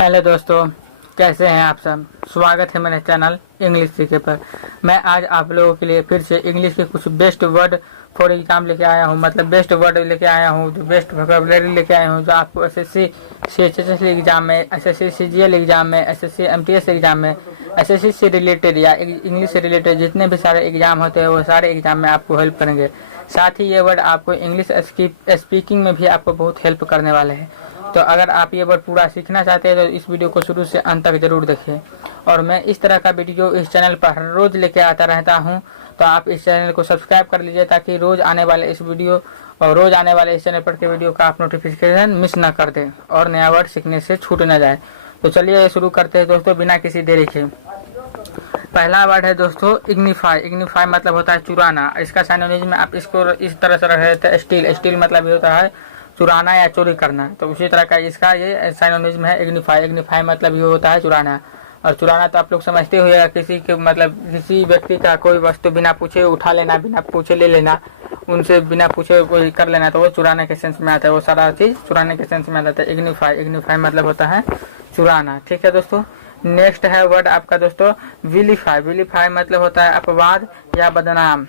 Hello दोस्तों, कैसे हैं आप सब। स्वागत है मेरे चैनल इंग्लिश सीखे पर। मैं आज आप लोगों के लिए फिर से इंग्लिश के कुछ बेस्ट वर्ड फॉर एग्जाम लेके आया हूं, मतलब बेस्ट वर्ड लेके आया हूं, जो बेस्ट वोकैबुलरी लेके आया हूं, जो आपको एसएससी सीएचएसएल एग्जाम में, एसएससी सीजीएल एग्जाम में, एसएससी एमटीएस एग्जाम में, एसएससी से रिलेटेड या इंग्लिश से रिलेटेड जितने भी सारे एग्जाम होते हैं वो सारे एग्जाम में आपको हेल्प करेंगे। साथ ही ये वर्ड आपको इंग्लिश स्पीकिंग में भी आपको बहुत हेल्प करने वाले हैं। तो अगर आप ये वर्ड पूरा सीखना चाहते हैं तो इस वीडियो को शुरू से अंत तक जरूर देखिए। और मैं इस तरह का वीडियो इस चैनल पर हर रोज लेके आता रहता हूं, तो आप इस चैनल को सब्सक्राइब कर लीजिए ताकि रोज आने वाले इस वीडियो और रोज आने वाले इस चैनल पर के वीडियो का आप नोटिफिकेशन मिस ना कर दें और नया वर्ड सीखने से छूट ना जाए। तो चलिए शुरू करते हैं दोस्तों बिना किसी देरी के। पहला वर्ड है दोस्तों इग्निफाई। इग्निफाई मतलब होता है चुराना। इसका साइनोनिम में आप इसको इस तरह से रख देते हैं स्टील। स्टील मतलब ये होता है चुराना या चोरी करना। तो उसी तरह का इसका ये साइनोनिम है इग्निफाई। इग्निफाई मतलब ये होता है चुराना। और चुराना तो आप लोग समझते होइएगा, किसी के मतलब किसी व्यक्ति का कोई वस्तु बिना पूछे उठा लेना, बिना पूछे ले लेना, उनसे बिना पूछे कोई कर लेना, तो वो चुराने के सेंस में आता है। वो सारा चीज चुराने के सेंस में आता है। इग्निफाई। इग्निफाई मतलब होता है चुराना। ठीक है दोस्तों। नेक्स्ट है वर्ड आपका दोस्तों विलीफाई। विलीफाई मतलब होता है अपवाद या बदनाम।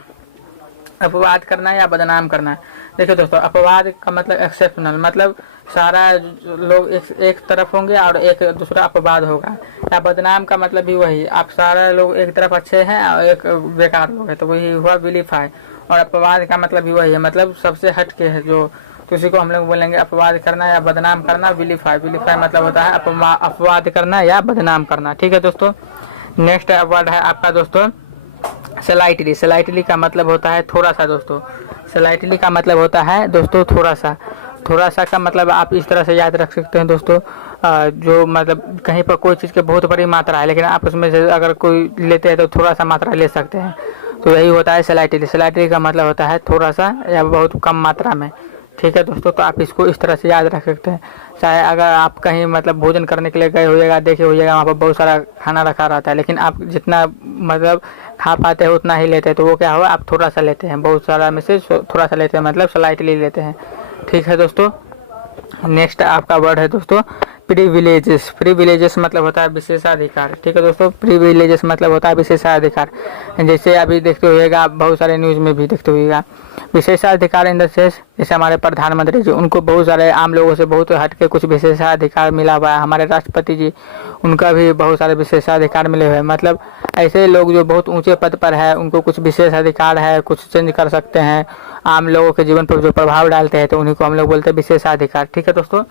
अपवाद करना या बदनाम करना। देखिए दोस्तों, अपवाद का मतलब एक्सेप्शनल, मतलब सारा लोग एक तरफ होंगे और एक दूसरा अपवाद होगा। या बदनाम का मतलब भी वही, आप सारा लोग एक तरफ अच्छे हैं और एक बेकार लोग हैं, तो वही हुआ विलीफाई। और अपवाद का मतलब भी वही है, मतलब सबसे हट के है जो, तो उसी को हम लोग बोलेंगे अपवाद करना या बदनाम करना, विलीफाई। विलीफाई मतलब होता है अपवाद करना या बदनाम करना। ठीक है दोस्तों। नेक्स्ट वर्ड है आपका दोस्तों स्लाइटली। स्लाइटली का मतलब होता है थोड़ा सा दोस्तों। स्लाइटली का मतलब होता है दोस्तों थोड़ा सा। थोड़ा सा का मतलब आप इस तरह से याद रख सकते हैं दोस्तों, जो मतलब कहीं पर कोई चीज़ की बहुत बड़ी मात्रा है लेकिन आप उसमें से अगर कोई लेते हैं तो थोड़ा सा मात्रा ले सकते हैं, तो यही होता है स्लाइटली। स्लाइटली का मतलब होता है थोड़ा सा या बहुत कम मात्रा में। ठीक है दोस्तों। तो आप इसको इस तरह से याद रख सकते हैं। चाहे अगर आप कहीं मतलब भोजन करने के लिए गए होइएगा, देखे होइएगा वहाँ पर बहुत सारा खाना रखा रहता है, लेकिन आप जितना मतलब खा पाते हैं उतना ही लेते हैं, तो वो क्या हुआ, आप थोड़ा सा लेते हैं, बहुत सारा में से थोड़ा सा लेते हैं, मतलब स्लाइटली लेते हैं। ठीक है दोस्तों। नेक्स्ट आपका वर्ड है दोस्तों प्रिविलेजेस। प्रिविलेजेस मतलब होता है विशेषाधिकार। ठीक है दोस्तों। प्रिविलेजेस मतलब होता है विशेषाधिकार। जैसे अभी देखते होइएगा, आप बहुत सारे न्यूज में भी देखते होइएगा विशेषाधिकार इन द सेंस, जैसे हमारे प्रधानमंत्री जी, उनको बहुत सारे आम लोगों से बहुत हटके कुछ विशेषाधिकार मिला हुआ है। हमारे राष्ट्रपति जी, उनका भी बहुत सारे विशेषाधिकार मिले हुए हैं। मतलब ऐसे लोग जो बहुत ऊंचे पद पर है उनको कुछ विशेष अधिकार है, कुछ चेंज कर सकते हैं, आम लोगों के जीवन पर जो प्रभाव डालते हैं, तो उन्हीं को हम लोग बोलते हैं विशेषाधिकार। ठीक है दोस्तों।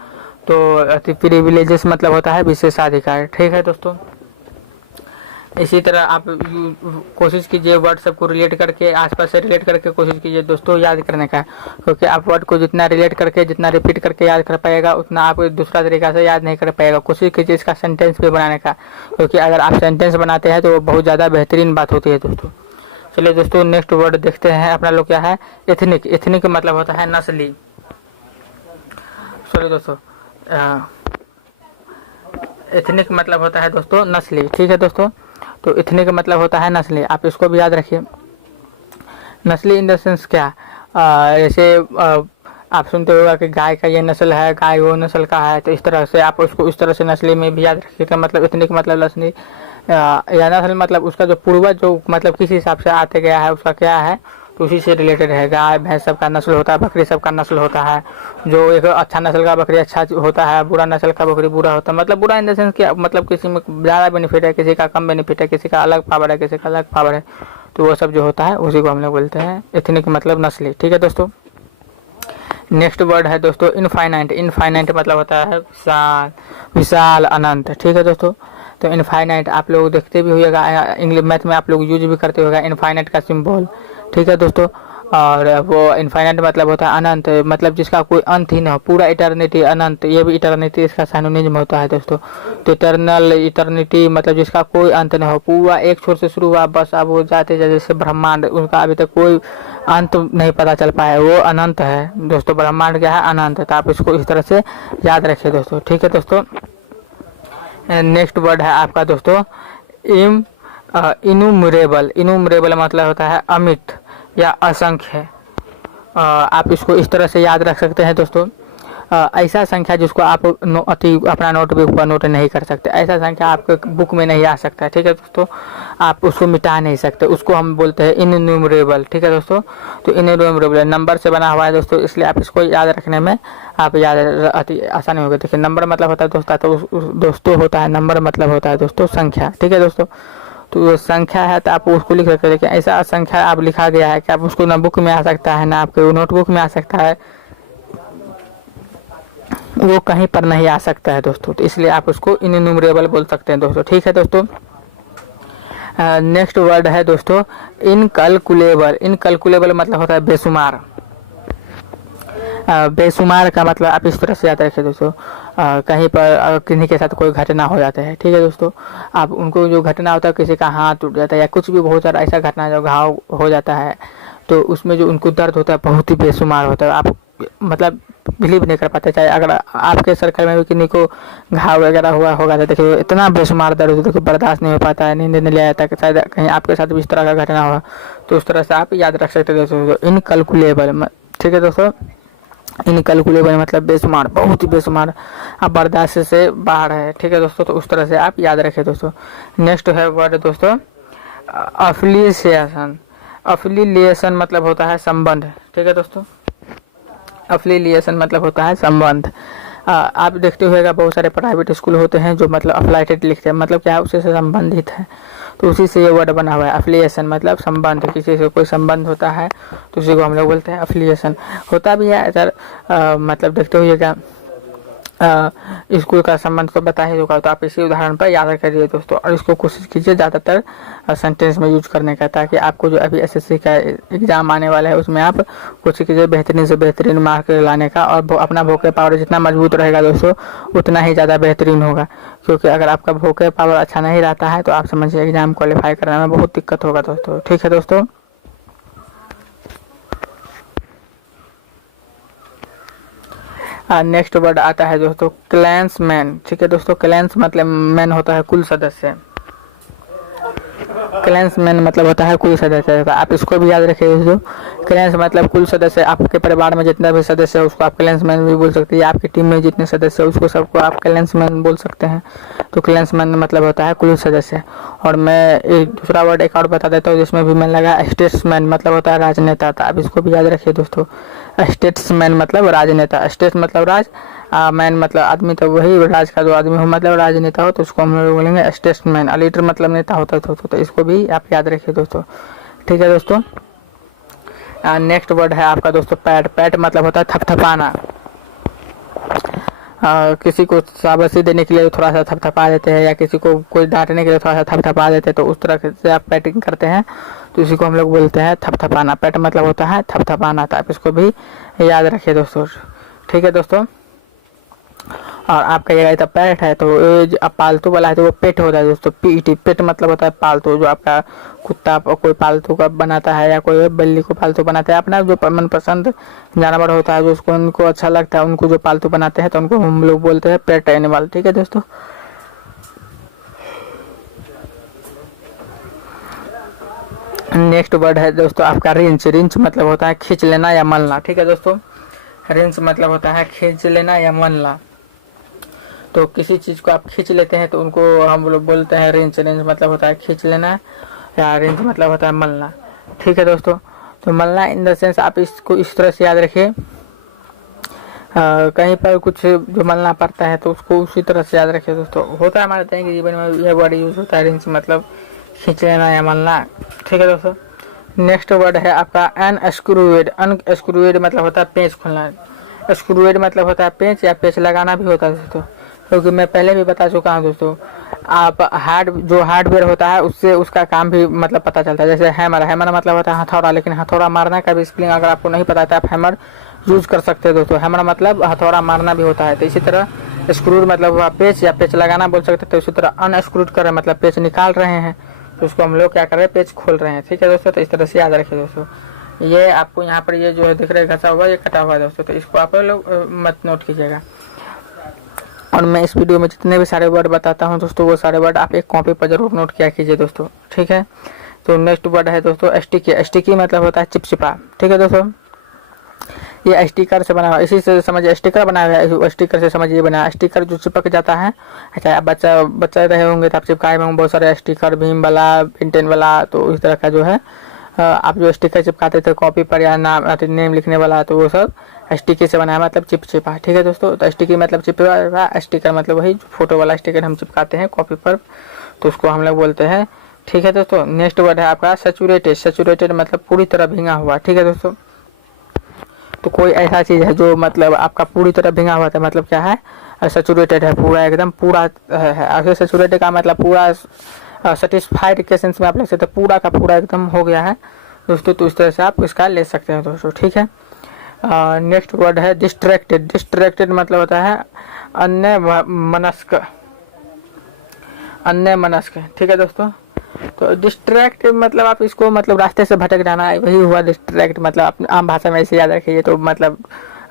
तो प्रिविलेजेस मतलब होता है विशेषाधिकार। ठीक है दोस्तों। इसी तरह आप कोशिश कीजिए वर्ड सबको रिलेट करके, आसपास से रिलेट करके कोशिश कीजिए दोस्तों याद करने का, क्योंकि आप वर्ड को जितना रिलेट करके, जितना रिपीट करके याद कर पाएगा उतना आप दूसरा तरीका से याद नहीं कर पाएगा। कोशिश कीजिए इसका सेंटेंस भी बनाने का, क्योंकि अगर आप सेंटेंस बनाते हैं तो वो बहुत ज़्यादा बेहतरीन बात होती है दोस्तों। चलिए दोस्तों नेक्स्ट वर्ड देखते हैं अपना लोग क्या है एथनिक। एथनिक मतलब होता है नस्ली। सॉरी दोस्तों, एथनिक मतलब होता है दोस्तों नस्ली। ठीक है दोस्तों। तो एथनिक मतलब होता है नस्ली, आप इसको भी याद रखिए। नस्ली इन द सेंस क्या, जैसे आप सुनते होगा कि गाय का ये नस्ल है, गाय वो नस्ल का है, तो इस तरह से आप उसको इस तरह से नस्ली में भी याद रखिए। तो मतलब एथनिक मतलब नस्ली या नस्ल मतलब उसका जो पूर्वज जो मतलब किस हिसाब से आते गया है उसका क्या है, तो उसी से रिलेटेड है। गाय भैंस सबका नस्ल होता है, बकरी सबका नस्ल होता है। जो एक अच्छा नस्ल का बकरी अच्छा होता है, बुरा नस्ल का बकरी बुरा होता है। मतलब बुरा इन द सेंस कि मतलब किसी में ज़्यादा बेनिफिट है, किसी का कम बेनिफिट है, किसी का अलग पावर है, किसी का अलग पावर है, तो वो सब जो होता है उसी को हम लोग बोलते हैं एथनिक मतलब नस्ली। ठीक है दोस्तों। नेक्स्ट वर्ड है दोस्तों इनफाइनाइट। इनफाइनाइट मतलब होता है विशाल, विशाल अनंत। ठीक है दोस्तों। तो इनफाइनाइट आप लोग देखते भी होइएगा, इंग्लिश मैथ में आप लोग यूज भी करते होगा इनफाइनाइट का सिंबल। ठीक है दोस्तों। और वो इनफाइनाइट मतलब होता है अनंत, मतलब जिसका कोई अंत ही ना हो, पूरा इटर्निटी अनंत, ये भी इटर्निटी इसका सिनोनिम होता है दोस्तों। तो इटर्नल इटर्निटी मतलब जिसका कोई अंत ना हो, पूरा एक छोर से शुरू हुआ बस अब वो जाते जैसे ब्रह्मांड, उनका अभी तक कोई अंत नहीं पता चल पाया, वो अनंत है दोस्तों। ब्रह्मांड क्या है, अनंत। तो आप इसको इस तरह से याद रखिए दोस्तों। ठीक है दोस्तों। नेक्स्ट वर्ड है आपका दोस्तों इनुमरेबल। इनुमरेबल मतलब होता है अमित या असंख्य। आप इसको इस तरह से याद रख सकते हैं दोस्तों। ऐसा संख्या जिसको आप अपना नोटबुक पर नोट नहीं कर सकते, ऐसा संख्या आपके बुक में नहीं आ सकता है। ठीक है दोस्तों, आप उसको मिटा नहीं सकते, उसको हम बोलते हैं इनन्यूमरेबल। ठीक है दोस्तों, तो इनन्यूमरेबल नंबर से बना हुआ है दोस्तों, इसलिए आप इसको याद रखने में आप याद आसानी होगी। देखिए नंबर मतलब होता है दोस्तों होता है, नंबर मतलब होता है दोस्तों संख्या। ठीक है दोस्तों, तो संख्या है तो आप उसको लिख सकते हैं। देखिए ऐसा संख्या आप लिखा गया है कि आप उसको ना बुक में आ सकता है ना आपके नोटबुक में आ सकता है, वो कहीं पर नहीं आ सकता है दोस्तों, तो इसलिए आप उसको इनन्यूमरेबल बोल सकते हैं दोस्तों। ठीक है दोस्तों, नेक्स्ट वर्ड है दोस्तों इनकैलकुलेबल। इनकैलकुलेबल मतलब होता है बेशुमार। बेशुमार का मतलब आप इस तरह से याद रखिए दोस्तों, कहीं पर किसी के साथ कोई घटना हो जाता है। ठीक है दोस्तों, आप उनको जो घटना होता है, किसी का हाथ टूट जाता है या कुछ भी बहुत सारा ऐसा घटना जो घाव हो जाता है, तो उसमें जो उनको दर्द होता है बहुत ही बेशुमार होता है। आप मतलब बिलीव नहीं कर पाते, चाहे अगर आपके सर्कल में भी किसी को घाव वगैरह हुआ होगा तो देखिए इतना बेशुमार दर्द होता है कि बर्दाश्त नहीं हो पाता है, नींद नहीं आता है। शायद कहीं आपके साथ भी इस तरह का घटना हुआ, तो उस तरह से आप याद रख सकते हैं दोस्तों इनकैलकुलेबल। ठीक है दोस्तों, इनकैलकुलेबल मतलब बेशुमार, बहुत ही बेशुमार, आप बर्दाश्त से बाहर है। ठीक है दोस्तों, तो उस तरह से आप याद रखें दोस्तों। नेक्स्ट है वर्ड दोस्तों अफिलिएशन। अफिलिएशन मतलब होता है संबंध। ठीक है दोस्तों, अफिलिएशन मतलब होता है संबंध। आप देखते हुएगा बहुत सारे प्राइवेट स्कूल होते हैं जो मतलब अफिलिएटेड लिखते हैं, मतलब क्या है उसी से संबंधित है, तो उसी से ये वर्ड बना हुआ है अफिलिएशन मतलब संबंध। किसी से कोई संबंध होता है तो उसी को हम लोग बोलते हैं अफिलिएशन। होता भी है अगर मतलब देखते हुएगा स्कूल का संबंध तो बता ही होगा, तो आप इसी उदाहरण पर याद करिए दोस्तों, और इसको कोशिश कीजिए ज़्यादातर सेंटेंस में यूज करने का, ताकि आपको जो अभी एसएससी का एग्जाम आने वाला है उसमें आप कोशिश कीजिए बेहतरीन से बेहतरीन मार्क लाने का, और अपना वोकैब पावर जितना मजबूत रहेगा दोस्तों उतना ही ज़्यादा बेहतरीन होगा। क्योंकि अगर आपका वोकैब पावर अच्छा नहीं रहता है तो आप समझिए एग्जाम क्वालिफाई करने में बहुत दिक्कत होगा दोस्तों। ठीक है दोस्तों, नेक्स्ट वर्ड आता है दोस्तों क्लैंसमैन। ठीक है दोस्तों, क्लैंस मतलब मैन होता है कुल सदस्य, क्लैंसमैन मतलब होता है कुल सदस्य। आप इसको भी याद रखिए दोस्तों, क्लैंस मतलब कुल सदस्य। आपके परिवार में जितना भी सदस्य है उसको आप क्लैंसमैन भी बोल सकते हैं, आपकी टीम में जितने सदस्य है उसको सबको आप क्लैंसमैन बोल सकते हैं। तो क्लैंसमैन मतलब होता है कुल सदस्य। और मैं एक दूसरा वर्ड एक और बता देता हूँ जिसमें भी मैंने लगा स्टेट्समैन मतलब होता है राजनेता। तो आप इसको भी याद रखिए दोस्तों, स्टेट्समैन मतलब राजनेता, स्टेट्स मतलब राज, मैन मतलब आदमी, तो वही राज का जो आदमी हो मतलब राजनेता हो तो उसको हम लोग बोलेंगे स्टेट्समैन। लीडर मतलब नेता होता है तो इसको भी आप याद रखिए दोस्तों। ठीक है दोस्तों, नेक्स्ट वर्ड है आपका दोस्तों पैट। पैट मतलब होता है थपथपाना। किसी को शाबाशी देने के लिए थोड़ा सा थपथपा देते हैं, या किसी को कोई डांटने के लिए थोड़ा सा थपथपा देते हैं, तो उस तरह से आप पैटिंग करते हैं तो इसी को हम लोग बोलते हैं थपथपाना। पैट मतलब होता है थपथपाना, तो आप इसको भी याद रखिए दोस्तों। ठीक है दोस्तों, और आपका ये तो पेट है, तो जो पालतू वाला है तो वो पेट होता है दोस्तों, पीटी। पेट मतलब होता है पालतू, जो आपका कुत्ता कोई पालतू का बनाता है या कोई बिल्ली को पालतू बनाता है, अपना जो मनपसंद जानवर होता है जो उसको उनको अच्छा लगता है उनको जो पालतू बनाते हैं तो उनको हम लोग बोलते हैं पेट एनिमल। ठीक है दोस्तों, नेक्स्ट वर्ड है दोस्तों आपका रिंच। रिंच मतलब होता है खींच लेना या मलना। ठीक है दोस्तों, रिंच मतलब होता है खींच लेना या मलना। तो किसी चीज को आप खींच लेते हैं तो उनको हम लोग बोलते हैं रिंच। रिंच मतलब होता है खींच लेना या रिंच मतलब होता है मलना। ठीक है दोस्तों, तो मलना इन द सेंस आप इसको इस तरह से याद रखिए, कहीं पर कुछ जो मलना पड़ता है तो उसको उसी तरह से याद रखिए दोस्तों। होता है हमारे दैनिक जीवन में यह वर्ड यूज होता है, रिंच मतलब खींच लेना या मलना। ठीक है दोस्तों, नेक्स्ट वर्ड है आपका अनस्क्रूएड। अनस्क्रूएड मतलब होता है पेंच खोलना। स्क्रूएड मतलब होता है पेंच या पेंच लगाना भी होता है दोस्तों, क्योंकि मैं पहले भी बता चुका हूँ दोस्तों। आप जो हार्डवेयर होता है उससे उसका काम भी मतलब पता चलता है। जैसे हैमर, हैमर मतलब होता है हथौड़ा, लेकिन हथौड़ा मारने का भी स्पेलिंग अगर आपको नहीं पता है तो आप हैमर यूज कर सकते हैं दोस्तों। हैमर मतलब हथौड़ा मारना भी होता है। तो इसी तरह स्क्रूड मतलब हुआ पेच या पेच लगाना बोल सकते हैं। तो इसी तरह अनस्क्रूड कर रहे मतलब पेच निकाल रहे हैं तो उसको हम लोग क्या कर रहे हैं, पेच खोल रहे हैं। ठीक है दोस्तों, तो इस तरह से याद रखिए दोस्तों। ये आपको यहाँ पर ये जो है दिख रहा है घसा हुआ, ये कटा हुआ है दोस्तों, तो इसको आप लोग मत नोट कीजिएगा। और मैं इस वीडियो में जितने भी सारे वर्ड बताता हूँ दोस्तों वो सारे वर्ड आप एक कॉपी पर जरूर नोट किया कीजिए दोस्तों। ठीक है, तो नेक्स्ट वर्ड है दोस्तों स्टिकी। स्टिकी मतलब होता है चिपचिपा। ठीक है दोस्तों, ये स्टिकर से बना हुआ, इसी से समझिए स्टिकर बनाया हुआ है, स्टिकर से समझिए बना स्टिकर जो चिपक जाता है। अच्छा, आप बच्चा रहे होंगे तो आप चिपकाए होंगे बहुत सारे स्टिकर, भीम वाला, पिंटेन वाला, तो इस तरह का जो है आप जो स्टिकर चिपकाते थे कॉपी पर या नेम लिखने वाला, तो वो सब स्टिकर से बनाया, मतलब चिपचिपा। ठीक है दोस्तों, तो स्टिकर मतलब चिपका, स्टिकर मतलब वही फोटो वाला स्टिकर हम चिपकाते हैं कॉपी पर, तो उसको हम लोग बोलते हैं। ठीक है दोस्तों, नेक्स्ट वर्ड है आपका सैचुरेटेड। सैचुरेटेड मतलब पूरी तरह भींगा हुआ। ठीक है दोस्तों, तो कोई ऐसा चीज़ है जो मतलब आपका पूरी तरह भींगा हुआ था, मतलब क्या है, सैचुरेटेड है, पूरा एकदम पूरा है। सैचुरेटेड का मतलब पूरा सेटिस्फाइड के सेंस में आप ले सकते हैं, पूरा का पूरा एकदम हो गया है दोस्तों, तो इस तरह से आप इसका ले सकते हैं दोस्तों। ठीक है, नेक्स्ट वर्ड है डिस्ट्रैक्टेड। डिस्ट्रैक्टेड मतलब होता है अन्य मनस्क। ठीक है दोस्तों, तो डिस्ट्रैक्ट मतलब आप इसको मतलब रास्ते से भटक जाना, वही हुआ डिस्ट्रैक्ट। मतलब आप आम भाषा में ऐसे याद रखिए, तो मतलब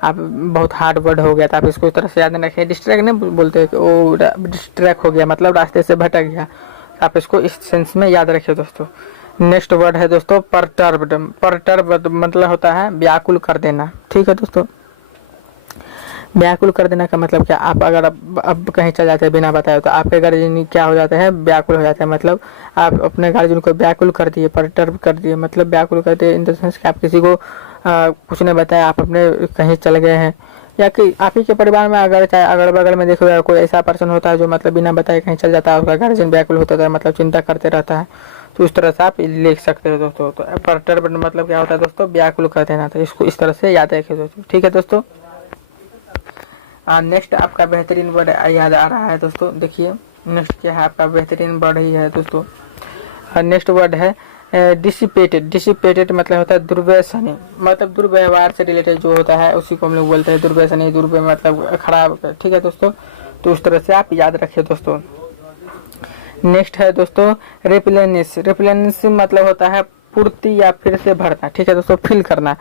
आप बहुत हार्ड वर्ड हो गया था, आप इसको इस तरह से याद नहीं रखिए। डिस्ट्रैक्ट नहीं बोलते कि वो डिस्ट्रैक्ट हो गया, मतलब रास्ते से भटक गया, आप इसको इस सेंस में याद रखिए दोस्तों। नेक्स्ट वर्ड है दोस्तों परटर्ब्ड। परटर्ब्ड मतलब होता है व्याकुल कर देना। ठीक है दोस्तों, व्याकुल कर देना का मतलब क्या, आप अगर अब कहीं चल जाते हैं बिना बताए, तो आपके गार्जियन क्या हो जाते हैं, व्याकुल हो जाते हैं। मतलब आप अपने गार्जियन को व्याकुल कर दिए, परटर्ब कर दिए, मतलब व्याकुल कर दिए इन द सेंस कि आप किसी को कुछ नहीं बताया, आप अपने कहीं चल गए हैं, या कि आप ही के परिवार में अगर चाहे अगल बगल में देखो कोई ऐसा पर्सन होता है जो मतलब बिना बताए कहीं चल जाता है, उसका गार्जियन व्याकुल होता है, मतलब चिंता करते रहता है, तो इस तरह से आप लिख सकते हो दोस्तों। तो परटर्ब मतलब क्या होता है दोस्तों, व्याकुल कर देना, तो इसको इस तरह से याद रखिए दोस्तों। ठीक है दोस्तों, नेक्स्ट आपका बेहतरीन वर्ड याद आ रहा है दोस्तों, देखिए नेक्स्ट क्या है आपका बेहतरीन वर्ड ही है दोस्तों। नेक्स्ट वर्ड है डिसिपेटेड। डिसिपेटेड मतलब होता है दुर्व्यसनी, मतलब दुर्व्यवहार से रिलेटेड जो होता है उसी को हम लोग बोलते हैं दुर्व्यसनी। दुर्व्यय मतलब खराब। ठीक है दोस्तों, तो उस तरह से आप याद रखिए दोस्तों। नेक्स्ट है दोस्तों रिप्लेनिश। रिप्लेनिश मतलब होता है पूर्ति या फिर से भरना। ठीक है दोस्तों, फिल करना,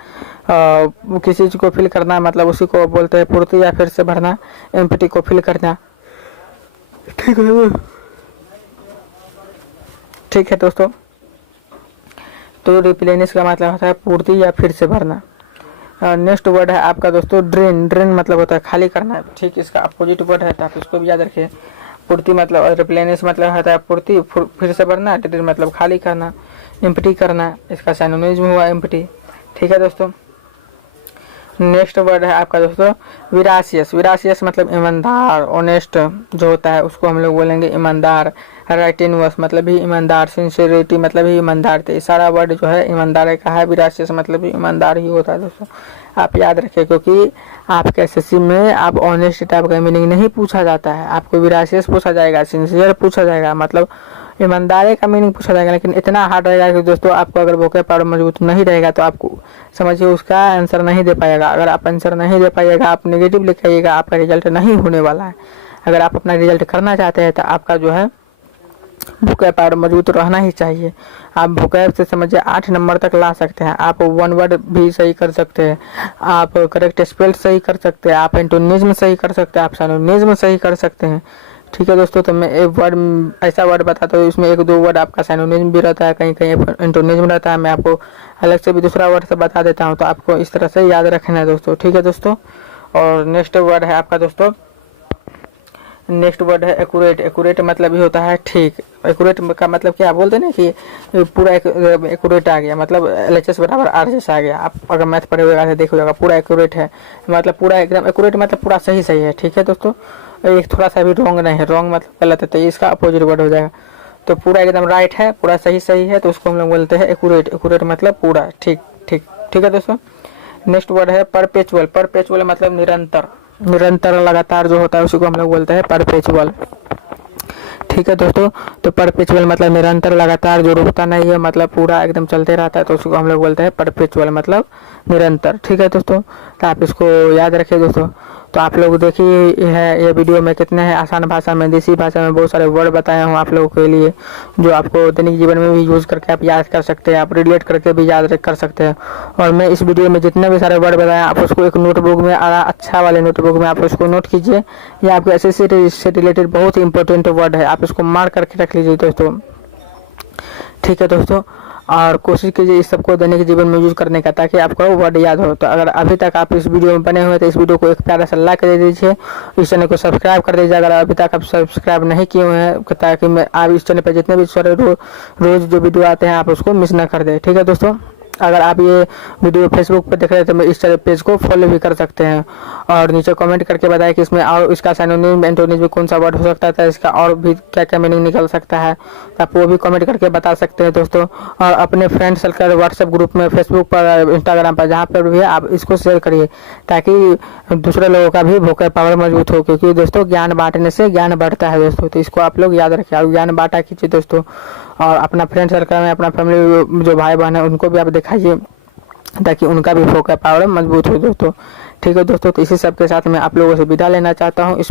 किसी चीज को फिल करना, मतलब उसी को बोलते हैं पूर्ति या फिर से भरना, एम्प्टी को फिल करना। ठीक है, ठीक है दोस्तों, तो रिप्लेनिश का मतलब होता है पूर्ति या फिर से भरना। नेक्स्ट वर्ड है आपका दोस्तों ड्रेन। ड्रेन मतलब होता है खाली करना। ठीक, इसका अपोजिट वर्ड है, तो आप इसको भी याद रखिए। पूर्ति मतलब और रिप्लेनिश मतलब होता है पूर्ति फिर से भरना, ड्रेन मतलब खाली करना, एम्प्टी करना, इसका सिनोनिम हुआ एम्प्टी। ठीक है दोस्तों, नेक्स्ट वर्ड है आपका दोस्तों विरासियस। विरासियस मतलब ईमानदार, ऑनेस्ट जो होता है उसको हम लोग बोलेंगे ईमानदार। राइटिनवस मतलब भी ईमानदार, सिंसियरिटी मतलब भी ईमानदार। तो सारा वर्ड जो है ईमानदार का है। विरासियस मतलब भी ईमानदार ही होता है दोस्तों, आप याद रखिए, क्योंकि आपके एसएससी में आप ऑनेस्ट टाइप का मीनिंग नहीं पूछा जाता है, आपको विरासियस पूछा जाएगा, सिंसियर पूछा जाएगा, मतलब ईमानदारी का मीनिंग पूछा जाएगा। लेकिन इतना हार्ड रहेगा कि दोस्तों आपको अगर वोकैब पावर मजबूत नहीं रहेगा तो आपको समझिए उसका आंसर नहीं दे पाएगा। अगर आप आंसर नहीं दे पाइएगा, आप नेगेटिव लिखाइएगा, आपका रिजल्ट नहीं होने वाला है। अगर आप अपना रिजल्ट करना चाहते हैं तो आपका जो है वोकैब पावर मजबूत रहना ही चाहिए। आप वोकैब से समझिए 8 नंबर तक ला सकते हैं। आप वन वर्ड भी सही कर सकते हैं, आप करेक्ट स्पेल सही कर सकते हैं, आप एंटोनिज्म सही कर सकते हैं, आप सिनोनिज्म सही कर सकते हैं। ठीक है दोस्तों, तो मैं एक वर्ड ऐसा वर्ड बताता हूँ, इसमें 1-2 वर्ड आपका सिनोनिज्म भी रहता है, कहीं कहीं एंटोनिज्म रहता है। मैं आपको अलग से भी दूसरा वर्ड से बता देता हूँ, तो आपको इस तरह से याद रखना है दोस्तों। ठीक है दोस्तों, और नेक्स्ट वर्ड है आपका दोस्तों, नेक्स्ट वर्ड है एक्यूरेट। एक्यूरेट मतलब ही होता है ठीक। एक्यूरेट का मतलब क्या बोलते हैं ना कि पूरा एक्यूरेट आ गया, मतलब LHS बराबर RHS आ गया। आप अगर मैथ पढ़े हुए देखिएगा, पूरा एक्यूरेट है, मतलब पूरा एकदम एक्यूरेट मतलब पूरा सही सही है। ठीक है दोस्तों, एक थोड़ा सा भी रॉन्ग नहीं है, रॉन्ग मतलब गलत है, तो इसका अपोजिट वर्ड हो जाएगा। तो पूरा एकदम राइट है, पूरा सही सही है, तो उसको हम लोग बोलते हैं एक्यूरेट। एक्यूरेट मतलब पूरा ठीक ठीक। ठीक है दोस्तों, नेक्स्ट वर्ड है परपेचुअल। परपेचुअल मतलब निरंतर, निरंतर लगातार जो होता है उसी को हम लोग बोलते हैं परपेचुअल। ठीक है दोस्तों, तो परपेचुअल मतलब निरंतर लगातार जो रुकता नहीं है, मतलब पूरा एकदम चलते रहता है, तो उसको हम लोग बोलते हैं परपेचुअल मतलब निरंतर। ठीक है दोस्तों, तो आप इसको याद रखिए दोस्तों। तो आप लोग देखिए है ये वीडियो में कितने हैं आसान भाषा में, देसी भाषा में बहुत सारे वर्ड बताए हूँ आप लोगों के लिए, जो आपको दैनिक जीवन में भी यूज करके आप याद कर सकते हैं, आप रिलेट करके भी याद कर सकते हैं। और मैं इस वीडियो में जितने भी सारे वर्ड बताए आप उसको एक नोटबुक में, अच्छा वाले नोटबुक में आप उसको नोट कीजिए। ये आपके एसएससी से रिलेटेड बहुत ही इंपॉर्टेंट वर्ड है, आप इसको मार्क करके रख लीजिए दोस्तों। ठीक है दोस्तों, और कोशिश कीजिए इस सबको दैनिक जीवन में यूज करने का, ताकि आपको वर्ड याद हो। तो अगर अभी तक आप इस वीडियो में बने हुए तो इस वीडियो को एक प्यारा सा लाइक दे दीजिए, इस चैनल को सब्सक्राइब कर दीजिए अगर अभी तक आप सब्सक्राइब नहीं किए हुए हैं, ताकि मैं आप इस चैनल पर जितने भी सारे रोज जो वीडियो आते हैं आप उसको मिस ना कर दें। ठीक है दोस्तों, अगर आप ये वीडियो फेसबुक पर देख रहे हैं तो मैं इस पेज को फॉलो भी कर सकते हैं। और नीचे कमेंट करके बताएं कि इसमें और इसका सिनोनिम एंटोनिम में कौन सा वर्ड हो सकता है, इसका और भी क्या क्या मीनिंग निकल सकता है, तो आप वो भी कमेंट करके बता सकते हैं दोस्तों। और अपने फ्रेंड सर्कल व्हाट्सएप ग्रुप में, फेसबुक पर, इंस्टाग्राम पर, जहाँ पर भी है आप इसको शेयर करिए, ताकि दूसरे लोगों का भी वोकैब पावर मजबूत हो, क्योंकि दोस्तों ज्ञान बांटने से ज्ञान बढ़ता है दोस्तों। तो इसको आप लोग याद रखिए और ज्ञान बांटा कीजिए दोस्तों। और अपना फ्रेंड सर्कल में अपना फैमिली जो भाई बहन है उनको भी आप दिखाइए, ताकि उनका भी वोकैब पावर मजबूत हो दोस्तों। ठीक है दोस्तों, तो इसी सब के साथ मैं आप लोगों से विदा लेना चाहता हूँ। इस